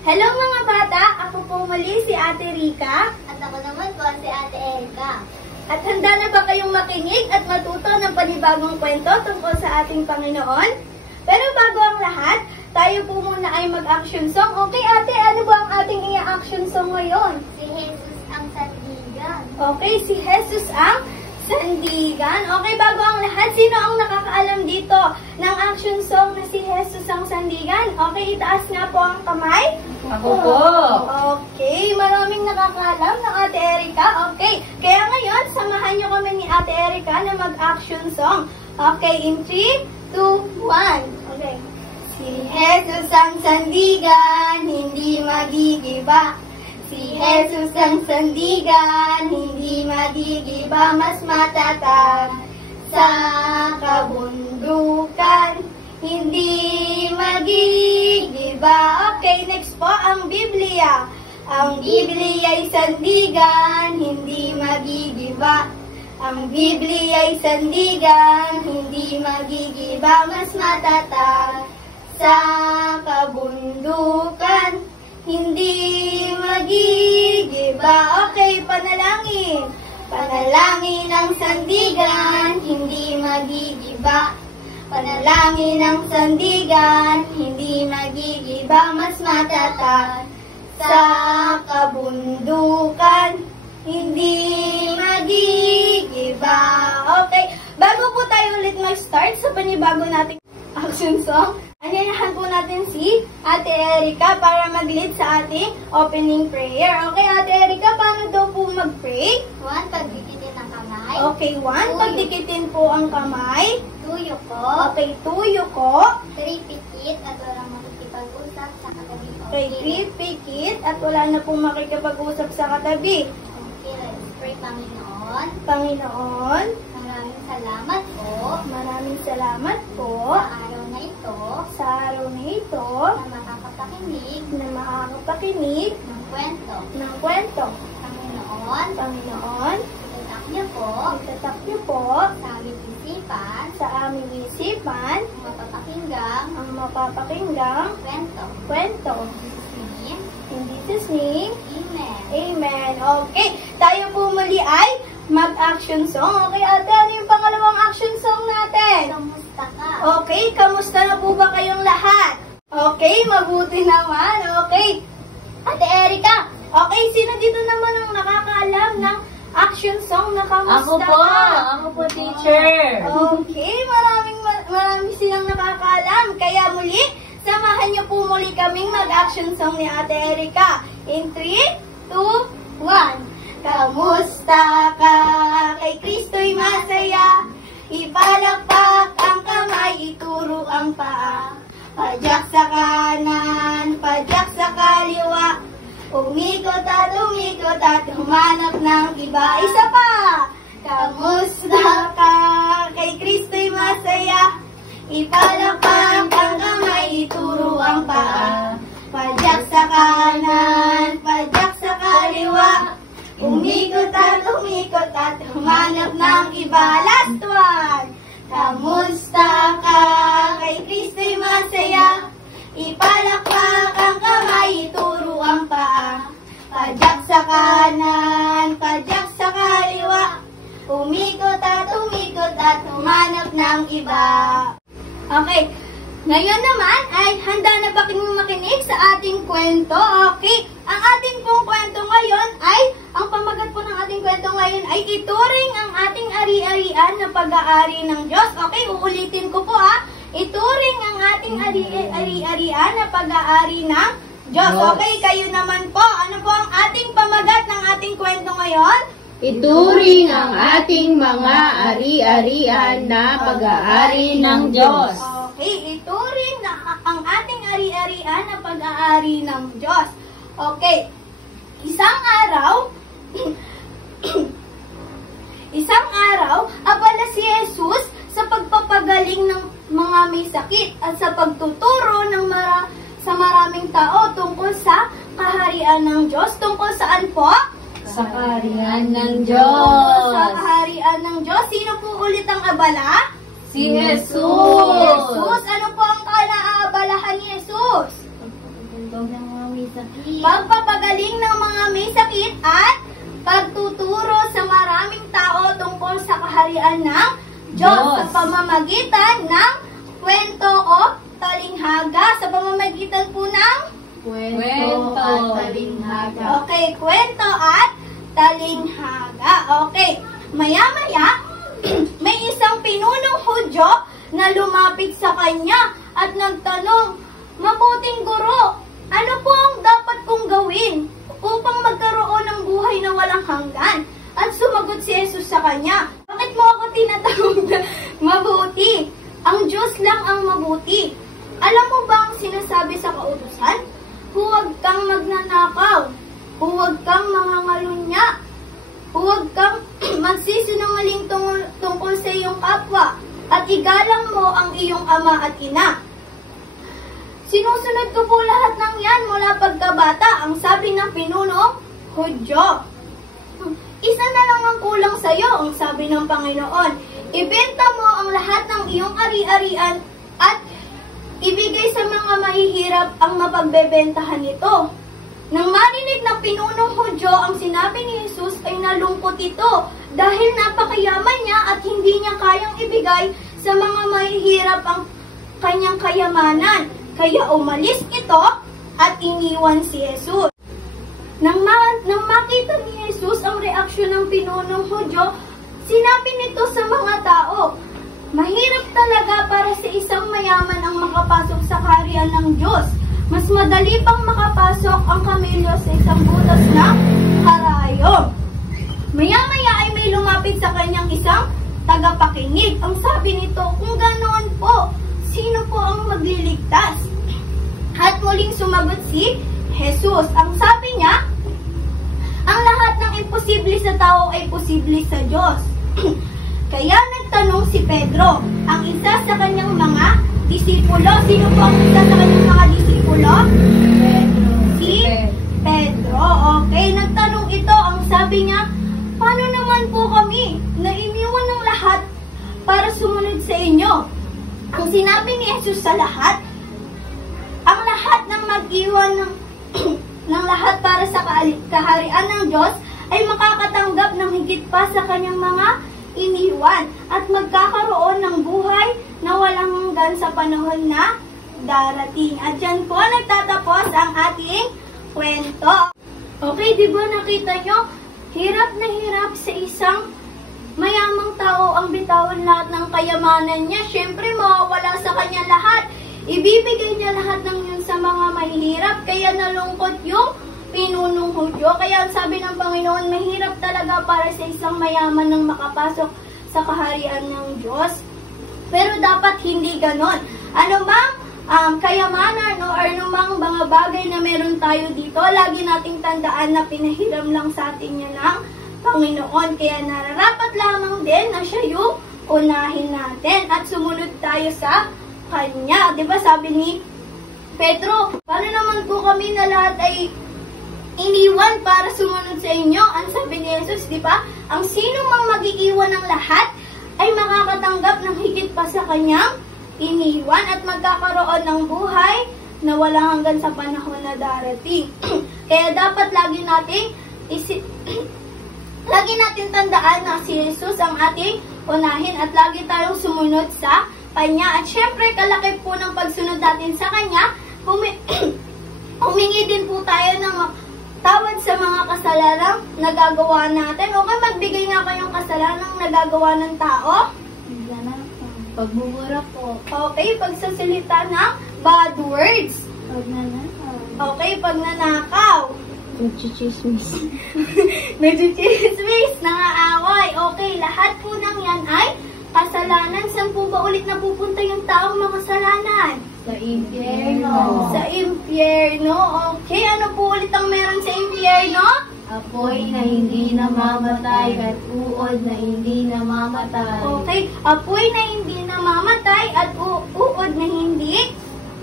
Hello mga bata! Ako po muli si Ate Rica. At ako naman po si Ate Erica. At handa na ba kayong makinig at matuto ng panibagong kwento tungkol sa ating Panginoon? Pero bago ang lahat, tayo po muna ay mag-action song. Okay ate, ano ba ang ating i-action song ngayon? Si Jesus ang sandigan. Okay, si Jesus ang sandigan. Okay, bago ang lahat, sino ang nakakaalam dito ng action song na si Jesus ang sandigan? Okay, itaas nga po ang kamay. Ako po. Okay, maraming nakakaalam ng Ate Erica. Okay, kaya ngayon, samahan niyo kami ni Ate Erica na mag-action song. Okay, in 3, 2, 1. Okay. Si Jesus ang sandigan, hindi magigiba. Si Jesus ang sandigan, hindi magigiba, mas matatag sa kabundukan, hindi magigiba. Okay, next po ang Biblia. Ang Biblia ay sandigan, hindi magigiba. Ang Biblia ay sandigan, hindi magigiba, mas matatag sa kabundukan, hindi magigiba. Okay, panalangin. Panalangin ang sandigan, hindi magigiba. Panalangin ang sandigan, hindi magigiba, mas matatag sa kabundukan, hindi magigiba. Okay, bago po tayo ulit mag-start sa panibago nating action song, anyayahan po natin si Ate Erica para mag-lead sa ating opening prayer. Okay, Ate Erica, paano daw po mag-pray? 1. Pagdikitin ang kamay. Okay, 1. Pagdikitin po ang kamay. Tuyo ko. Okay, tuyo ko. 3. Pikit at walang makikipag-usap sa katabi. Okay, 3. Pikit at wala na pong makikipag-usap sa katabi. Okay, let's pray. Panginoon, Panginoon, maraming salamat po maraming salamat po sa araw na ito sa araw na ito na makakapakinig na makakapakinig ng kwento. ng kwento. Panginoon, Panginoon, itatak niyo po itatak niyo po sa aming isipan sa aming isipan ang ang mapapakinggang mapapakinggang kwento. kwento. In Jesus' name, Amen. Amen. Okay, tayo po muli ay mag-action song. Okay, ate, ano yung pangalawang action song natin? Kamusta ka? Okay, kamusta na po ba kayong lahat? Okay, mabuti naman. Okay. Ate Erica, okay, sino dito naman ang nakakaalam ng action song na kamusta Ako po. ka? Ako po, teacher. Okay, maraming silang nakakaalam. Kaya muli, samahan niyo po muli kaming mag-action song ni Ate Erica. In 3, 2, 1. Kamusta ka? Kay Kristo'y masaya. Ipalakpak ang kamay, ituro ang paa. Padyak sa kanan, padyak sa kaliwa. Umikot at humanap ng iba. Isa pa! Kamusta ka? Kay Kristo'y masaya. Ipalakpak ang kamay, ituro ang paa. Padyak sa kanan, padyak sa kaliwa. Umikot at humanap ng iba. Last one! Kamusta ka? Kay Kristo'y masaya. Ipalakpak ang kamay, ituro ang paa. Padyak sa kanan, padyak sa kaliwa. Umikot at humanap ng iba. Okay, ngayon naman ay handa na ba kayong makinig sa ating kwento? Okay, ang ating pong kwento ngayon ay, ang pamagat po ng ating kwento ngayon ay ituring ang ating ari-arian na pag-aari ng Diyos. Okay, uulitin ko po ha. Ituring ang ating ari-arian na pag-aari ng Diyos. Okay, kayo naman po. Ano po ang ating pamagat ng ating kwento ngayon? Ituring ang ating mga ari-arian na pag-aari ng Diyos. Okay, ituring na ang ating ari-arian na pag-aari ng Diyos. Okay, isang araw, abala si Jesus sa pagpapagaling ng mga may sakit at sa pagtuturo ng sa maraming tao tungkol sa kaharian ng Diyos. Tungkol saan po? Sa kaharian ng Tungkol sa Diyos. kaharian ng Diyos. Sino po ulit ang abala? Si Jesus. Jesus. Ano po ang kanaabalahan ni Jesus? Pagpapagandog ng mga may sakit. pagpapagaling ng mga may sakit at pagtuturo sa maraming tao tungkol sa kaharian ng Diyos sa pamamagitan ng kwento o talinghaga. Sa pamamagitan po ng Kwento at talinghaga. Okay, kwento at talinghaga. Okay, maya-maya, may isang pinunong Hudyo na lumapit sa kanya at nagtanong, "Mabuting guro, ano po ang dapat kong gawin upang magkaroon ng buhay na walang hanggan?" At sumagot si Jesus sa kanya, "Bakit mo ako tinatawag na mabuti? Ang Diyos lang ang mabuti. Alam mo ba ang sinasabi sa kautusan? Huwag kang magnanakaw. Huwag kang mangangalunya. Huwag kang magsisinungaling tungkol sa iyong kapwa. At igalang mo ang iyong ama at ina." Sinusunod ko po lahat ng yan mula pagkabata, ang sabi ng pinunong Hudyo. "Isa na lang ang kulang sa iyo," ang sabi ng Panginoon. "Ibenta mo ang lahat ng iyong ari-arian at ibigay sa mga mahihirap ang mapagbebentahan nito." Nang marinig ng pinunong Hudyo ang sinabi ni Jesus ay nalungkot ito dahil napakayaman niya at hindi niya kayang ibigay sa mga mahihirap ang kanyang kayamanan. Kaya umalis ito at iniwan si Jesus. Nang makita ni Jesus ang reaksyon ng pinunong Hudyo, sinabi nito sa mga tao, "Mahirap talaga para sa isang mayaman ang makapasok sa kaharian ng Diyos. Mas madali pang makapasok ang kamelyo sa isang butas na karayom." Maya-maya ay may lumapit sa kanyang isang tagapakinig. Ang sabi nito, "Kung ganoon po, sino po ang magliligtas?" At muling sumagot si Jesus. Ang sabi niya, "Ang lahat ng imposible sa tao ay posible sa Diyos." Kaya nagtanong si Pedro, ang isa sa kanyang mga disipulo. Sino po ang isa sa kanyang mga disipulo? Si Pedro. Okay, nagtanong ito. Ang sabi niya, "Paano naman po kami na iniwan ng lahat para sumunod sa inyo?" Ang sinabi ni Jesus sa lahat, ang lahat ng mag-iwan ng lahat para sa kaharian ng Diyos ay makakatanggap ng higit pa sa kanyang mga iniwan at magkakaroon ng buhay na walang hanggan sa panahon na darating. At dyan po nagtatapos ang ating kwento. Okay, di ba nakita nyo? Hirap na hirap sa isang mayamang tao ang bitawan lahat ng kayamanan niya. Siyempre, mawawala sa kanya lahat. Ibibigay niya lahat ng yun sa mga mahihirap. Kaya nalungkot yung pinunong Hudyo. Kaya sabi ng Panginoon, mahirap talaga para sa isang mayaman nang makapasok sa kaharian ng Diyos. Pero dapat hindi ganon. Ano bang kayamanan o anumang mga bagay na meron tayo dito, lagi nating tandaan na pinahiram lang sa atin yan ng Panginoon. Kaya nararapat lamang din na siya yung unahin natin at sumunod tayo sa Kanya. Diba sabi ni Pedro, "Paano naman po kami na lahat ay iniwan para sumunod sa inyo?" Ang sabi ni Jesus, diba? Ang sino mang mag-iiwan ng lahat ay makakatanggap ng higit pa sa kanyang iniwan at magkakaroon ng buhay na walang hanggan sa panahon na darating. Kaya dapat lagi natin tandaan na si Jesus ang ating unahin at lagi tayong sumunod sa Kanya. At syempre, kalaki po ng pagsunod natin sa Kanya, humingi din po tayo ng tawad sa mga kasalanang nagagawa natin. Okay, magbigay nga kayong kasalanang nagagawa ng tao. Pagbubura po. Okay, pagsasalita ng bad words. Pagnanakaw. Okay, pagnanakaw. Nagchichismis. Nagchichismis, nangaaway. Okay, lahat po ng yan ay kasalanan. Saan po ba ulit napupunta yung taong makasalanan? Sa impyerno. Sa impyerno. Okay, ano po ulit ang meron sa impyerno? Apoy na hindi namamatay at uod na hindi namamatay. Okay, apoy na hindi namamatay at uod na hindi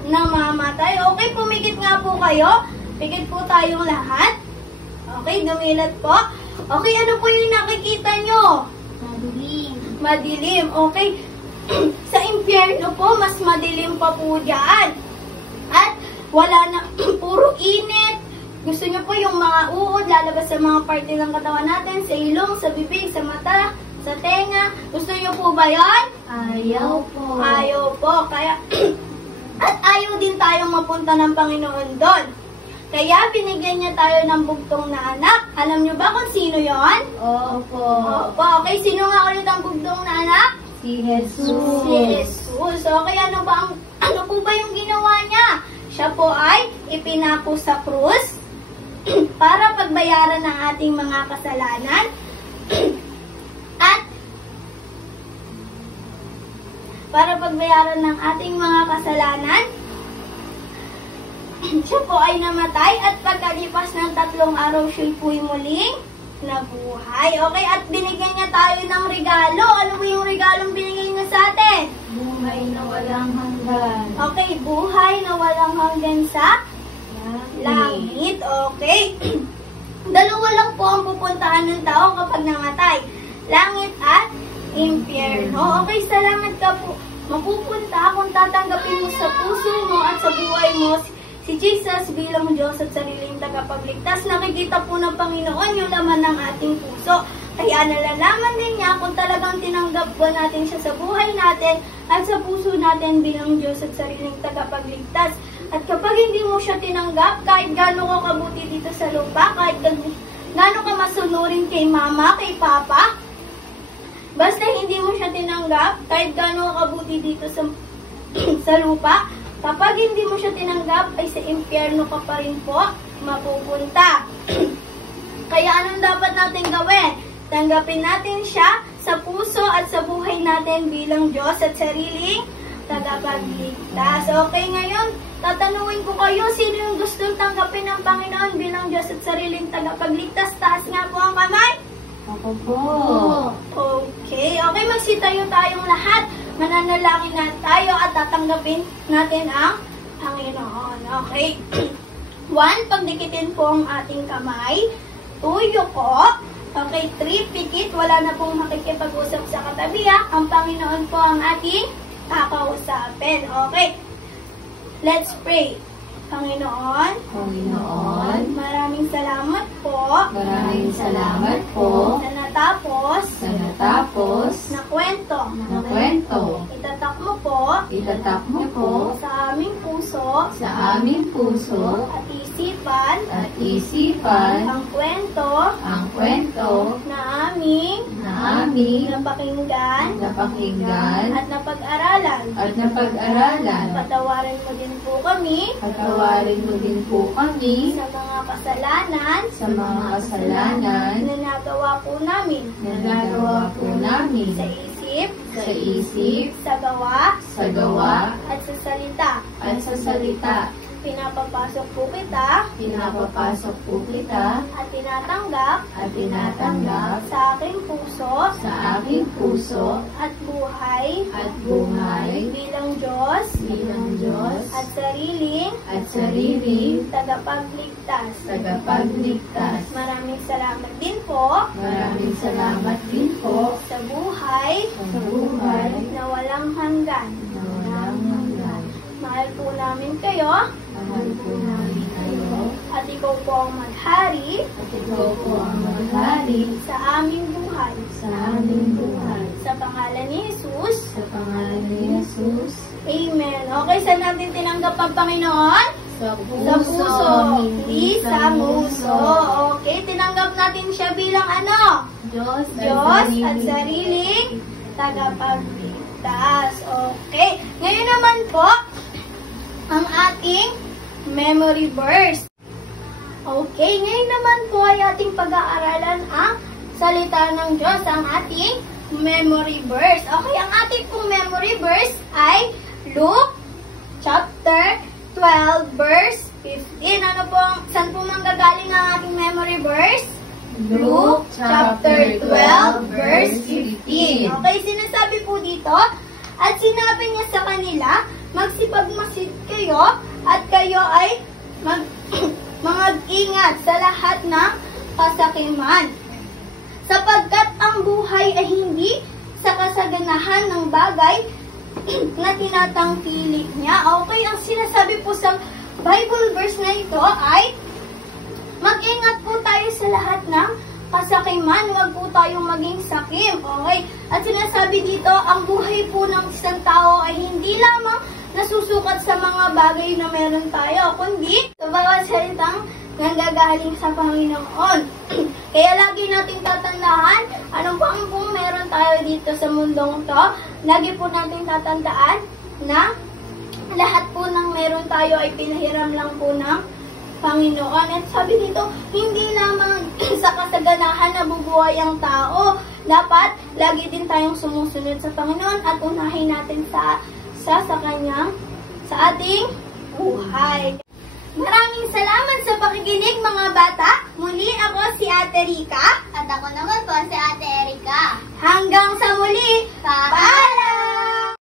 namamatay. Okay, pumikit nga po kayo. Pikit po tayong lahat. Okay, dumilat po. Okay, ano po yung nakikita nyo? Madilim. Madilim. Okay, sa impyerno po, mas madilim pa po dyan. At wala na, puro init, Gusto nyo po yung mga uod, lalabas sa mga parte ng katawan natin, sa ilong, sa bibig, sa mata, sa tenga. Gusto nyo po ba yan? Ayaw po. Ayaw po. Kaya, at ayaw din tayong mapunta ng Panginoon doon. Kaya binigyan niya tayo ng bugtong na anak. Alam nyo ba kung sino yon? Opo. Opo. Okay, sino nga ulit ang bugtong na anak? Si Jesus. Si Jesus. Okay, ano po ba yung ginawa niya? Siya po ay ipinako sa krus para pagbayaran ng ating mga kasalanan at siya po ay namatay at pagkalipas ng 3 araw siya po'y muling nabuhay. Okay, at binigyan niya tayo ng regalo. Ano ba yung regalong binigay niya sa atin? Buhay na walang hanggan. Okay, buhay na walang hanggan sa langit. Okay. Dalawa lang po ang pupuntahan ng tao kapag namatay. Langit at impyerno. Okay, salamat ka po. Mapupunta kung tatanggapin mo sa puso mo at sa buhay mo si Jesus bilang Diyos at sariling tagapagligtas. Nakikita po ng Panginoon yung laman ng ating puso. Kaya nalalaman din niya kung talagang tinanggap ba natin siya sa buhay natin at sa puso natin bilang Diyos at sariling tagapagligtas. At kapag hindi mo siya tinanggap, kahit gaano ka kabuti dito sa lupa, kahit gaano ka masunurin kay mama, kay papa, basta hindi mo siya tinanggap, kahit gaano ka kabuti dito sa lupa, kapag hindi mo siya tinanggap, ay sa impyerno ka pa rin po mapupunta. Kaya anong dapat natin gawin? Tanggapin natin siya sa puso at sa buhay natin bilang Diyos at sariling tagapagligtas. Okay, ngayon, tatanungin ko kayo, sino yung gustong tanggapin ng Panginoon bilang Diyos at sariling tagapagligtas? Taas nga po ang kamay. Ako po. Okay, magsitayo tayong lahat. Mananalangin na tayo at tatanggapin natin ang Panginoon. Okay. 1, pagdikitin po ang ating kamay. 2, yuko. Okay, 3, pikit. Wala na pong makikipag-usap sa katabi. Ang Panginoon po ang ating kakausapin. Okay. Let's pray. Panginoon, maraming salamat po. Maraming salamat po. Sa natapos na kwento. Itatak mo po sa aming puso at isipan ang kwento na aming napakinggan at napag-aralan. Patawarin mo din po kami sa mga kasalanan na nagawa po namin sa isip, sa gawa at sa salita. Pinapapasok po kita at tinatanggap sa aking puso at buhay bilang Diyos at sariling tagapagligtas. Maraming salamat din po sa buhay na walang hanggan. Mahal po namin kayo at ikaw po ang maghari sa aming buhay. Sa pangalan ni Jesus. Amen. Okay, saan natin tinanggap ang Panginoon? Sa puso, hindi sa nguso. Okay, tinanggap natin siya bilang ano? Diyos at sariling tagapagligtas. Okay, ngayon naman po, ang ating memory verse. Okay, ngayon naman po ay ating pag-aaralan ang salita ng Diyos, ang ating memory verse. Okay, ang ating pong memory verse ay Luke chapter 12 verse 15. Saan po manggagaling ang ating memory verse? Luke chapter 12 verse 15. Okay, sinasabi po dito, at sinabi niya sa kanila, magsipagmasid kayo at kayo ay mag-ingat sa lahat ng kasakiman. Sapagkat ang buhay ay hindi sa kasaganahan ng bagay na tinatangkilik niya. Okay, ang sinasabi po sa Bible verse na ito ay ng kasakiman. Huwag po tayong maging sakim. Okay? At sinasabi dito, ang buhay po ng isang tao ay hindi lamang nasusukat sa mga bagay na meron tayo, kundi sa bawat salitang nanggagaling sa Panginoon. Kaya lagi nating tatandaan, anong pang kung meron tayo dito sa mundong to, lagi po nating tatandaan na lahat po ng meron tayo ay pinahiram lang po ng Panginoon. At sabi dito, hindi lamang sa kasaganahan nabubuhay ang tao. Dapat lagi din tayong sumusunod sa Panginoon at unahin natin sa kanyang, sa ating buhay. Maraming salamat sa pakikinig mga bata. Muli ako si Ate Rica. At ako naman po si Ate Erika. Hanggang sa muli. Paalam!